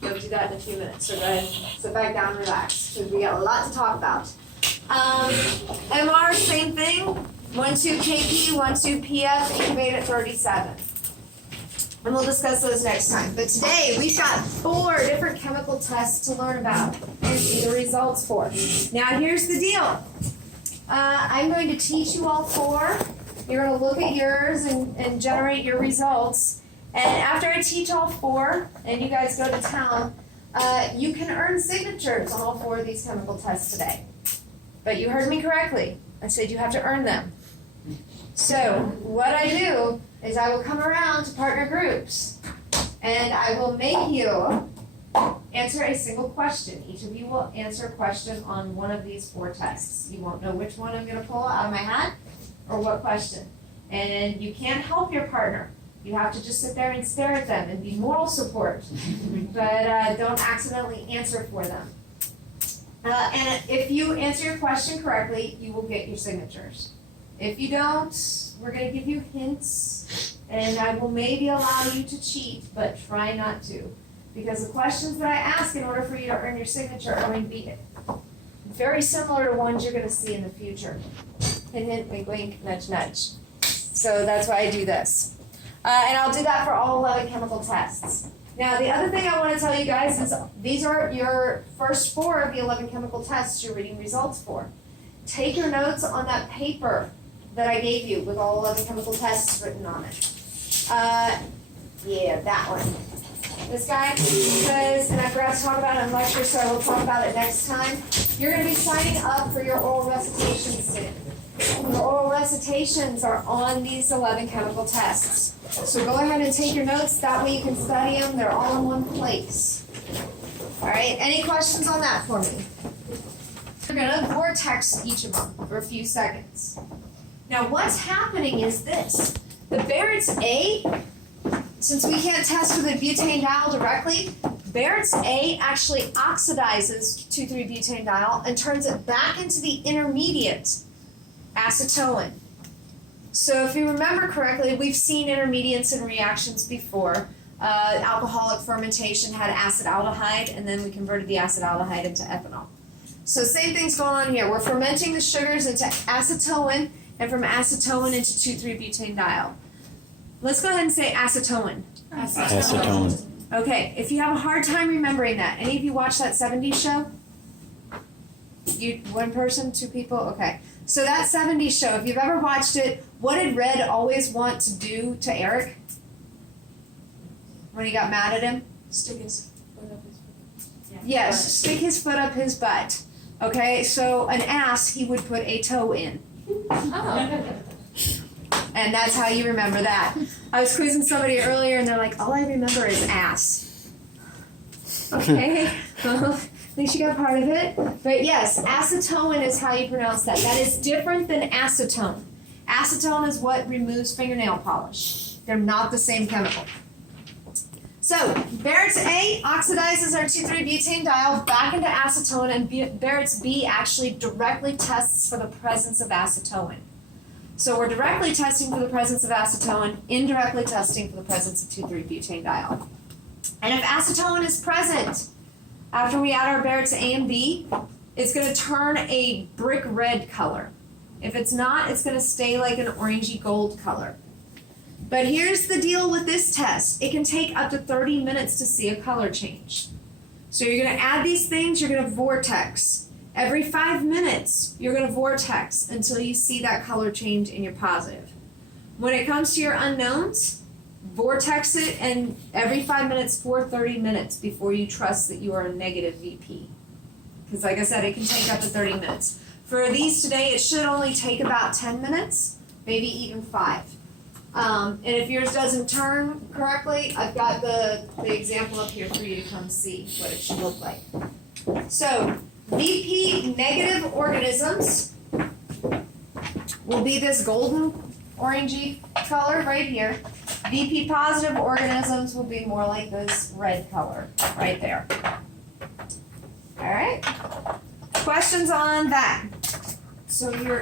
Go do that in a few minutes. So go ahead, sit back down and relax, because we got a lot to talk about. MR, same thing. 1,2 KP, 1,2 PF, incubate at 37. And we'll discuss those next time. But today, we've got 4 different chemical tests to learn about and see the results for. Now, here's the deal. I'm going to teach you all 4. You're going to look at yours and generate your results. And after I teach all 4, and you guys go to town, you can earn signatures on all 4 of these chemical tests today. But you heard me correctly. I said you have to earn them. So what I do is I will come around to partner groups, and I will make you answer a single question. Each of you will answer a question on one of these 4 tests. You won't know which one I'm going to pull out of my hat or what question. And you can't help your partner. You have to just sit there and stare at them and be moral support, but don't accidentally answer for them. And if you answer your question correctly, you will get your signatures. If you don't, we're going to give you hints, and I will maybe allow you to cheat, but try not to. Because the questions that I ask in order for you to earn your signature are going to be very similar to ones you're going to see in the future. Hint, hint, wink, wink, nudge, nudge. So that's why I do this. And I'll do that for all 11 chemical tests. Now, the other thing I want to tell you guys is these are your first 4 of the 11 chemical tests you're reading results for. Take your notes on that paper that I gave you with all 11 chemical tests written on it. Yeah, that one. This guy, because, and I forgot to talk about it in lecture, so I will talk about it next time. You're going to be signing up for your oral recitations soon. And the oral recitations are on these 11 chemical tests. So go ahead and take your notes. That way you can study them. They're all in one place. All right, any questions on that for me? We're going to vortex each of them for a few seconds. Now what's happening is this. The Barrett's A, since we can't test with a butane directly, Barrett's A actually oxidizes 2,3-butanediol and turns it back into the intermediate acetone. So if you remember correctly, we've seen intermediates in reactions before. Alcoholic fermentation had acetaldehyde, and then we converted the acetaldehyde into ethanol. So same thing's going on here. We're fermenting the sugars into acetone, and from acetone into 2,3-butanediol. Let's go ahead and say acetone. Acetone. Okay, if you have a hard time remembering that, any of you watch that 70s show? You, 1 person, 2 people? Okay. So that 70s show, if you've ever watched it, what did Red always want to do to Eric when he got mad at him? Stick his foot up his butt. Yes, stick his foot up his butt. Okay, so an ass he would put a toe in. Oh. And that's how you remember that. I was quizzing somebody earlier and they're like, all I remember is ass. Okay, well, at least you got part of it. But yes, acetone is how you pronounce that. That is different than acetone. Acetone is what removes fingernail polish. They're not the same chemical. So, Barrett's A oxidizes our 2,3-butanediol back into acetone, and Barrett's B actually directly tests for the presence of acetone. So we're directly testing for the presence of acetone, indirectly testing for the presence of 2,3-butanediol. And if acetone is present after we add our Barrett's A and B, it's going to turn a brick red color. If it's not, it's going to stay like an orangey gold color. But here's the deal with this test. It can take up to 30 minutes to see a color change. So you're going to add these things, you're going to vortex. Every 5 minutes, you're going to vortex until you see that color change in your positive. When it comes to your unknowns, vortex it, and every 5 minutes for 30 minutes before you trust that you are a negative VP. Because like I said, it can take up to 30 minutes. For these today, it should only take about 10 minutes, maybe even 5. And if yours doesn't turn correctly, I've got the example up here for you to come see what it should look like. So, VP negative organisms will be this golden orangey color right here. VP positive organisms will be more like this red color right there. All right? Questions on that? So you're